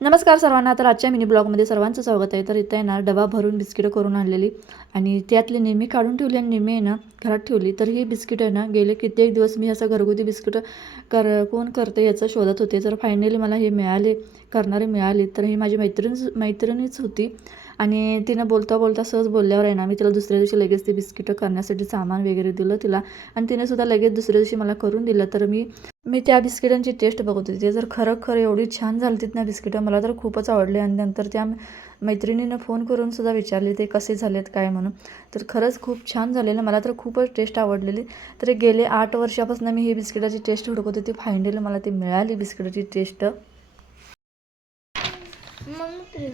नमस्कार सर्वांना. तर आजच्या मिनी ब्लॉगमध्ये सर्वांचं स्वागत आहे. तर इथं आहे ना डबा भरून बिस्किटं करून आणलेली आणि त्यातली निम्मी काढून ठेवली आणि निम्मी आहे ना घरात ठेवली. तर ही बिस्किट आहे ना गेले कित्येक दिवस मी असं घरगुती बिस्किटं कोण करते याचं शोधत होते. तर फायनली मला हे करणारे मिळाले. तर ही माझी मैत्रिणीच होती आणि तिनं बोलता बोलता सहज बोलल्यावर आहे ना मी तिला दुसऱ्या दिवशी लगेच ती बिस्किटं करण्यासाठी सामान वगैरे दिलं तिला आणि तिनेसुद्धा लगेच दुसऱ्या दिवशी मला करून दिलं. तर मी त्या बिस्किटांची टेस्ट बघत होती. ते जर खरं एवढी छान झाली ना बिस्किटं, मला तर खूपच आवडली आणि नंतर त्या मैत्रिणीनं फोन करून सुद्धा विचारले ते कसे झालेत काय म्हणून. तर खरंच खूप छान झालेलं, मला तर खूपच टेस्ट आवडलेली. तर गेले 8 वर्षापासून मी ही बिस्किटाची टेस्ट हुडकत होती. फायनली मला ती मिळाली बिस्किटाची टेस्ट.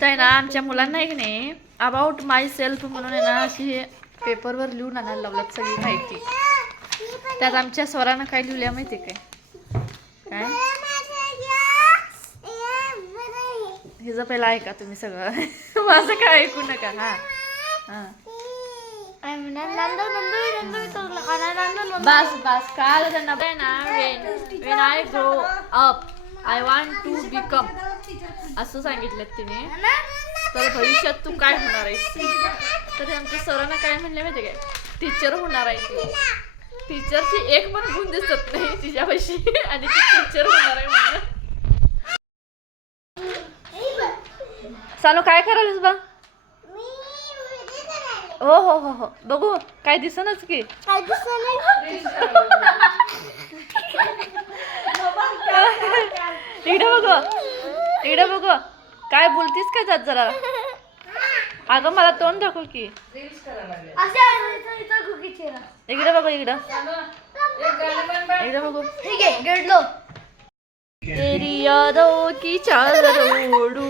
तर ना आमच्या मुलांना एक नाही अबाउट माय सेल्फ म्हणून आहे ना अशी पेपरवर लिहून आणायला लावल्यात सगळी माहिती. त्यात आमच्या स्वरानं काय लिहिल्या माहिती काय काय हिचं पहिला ऐका तुम्ही सगळं. माझं काय ऐकू नका. बस काल त्यांना ना when I grow up I want to become असं सांगितलं तिने. तर भविष्यात तू काय होणार आहेस. तर आमच्या सरांना काय म्हणले माहिती काय, टीचर होणार आहे ती. टीचरची एक पण गुण दिसत नाही तिच्यापाशी आणि ती टीचर होणार आहे म्हणून. चालू काय करायलीस बा. हो बघू काय दिसनच की. इकडे बघू काय बोलतीस काय जात जरा. अगं मला तोंड दाखव की. इकडे बघू इकडं बघू. तेरी यादों की चादर ओढू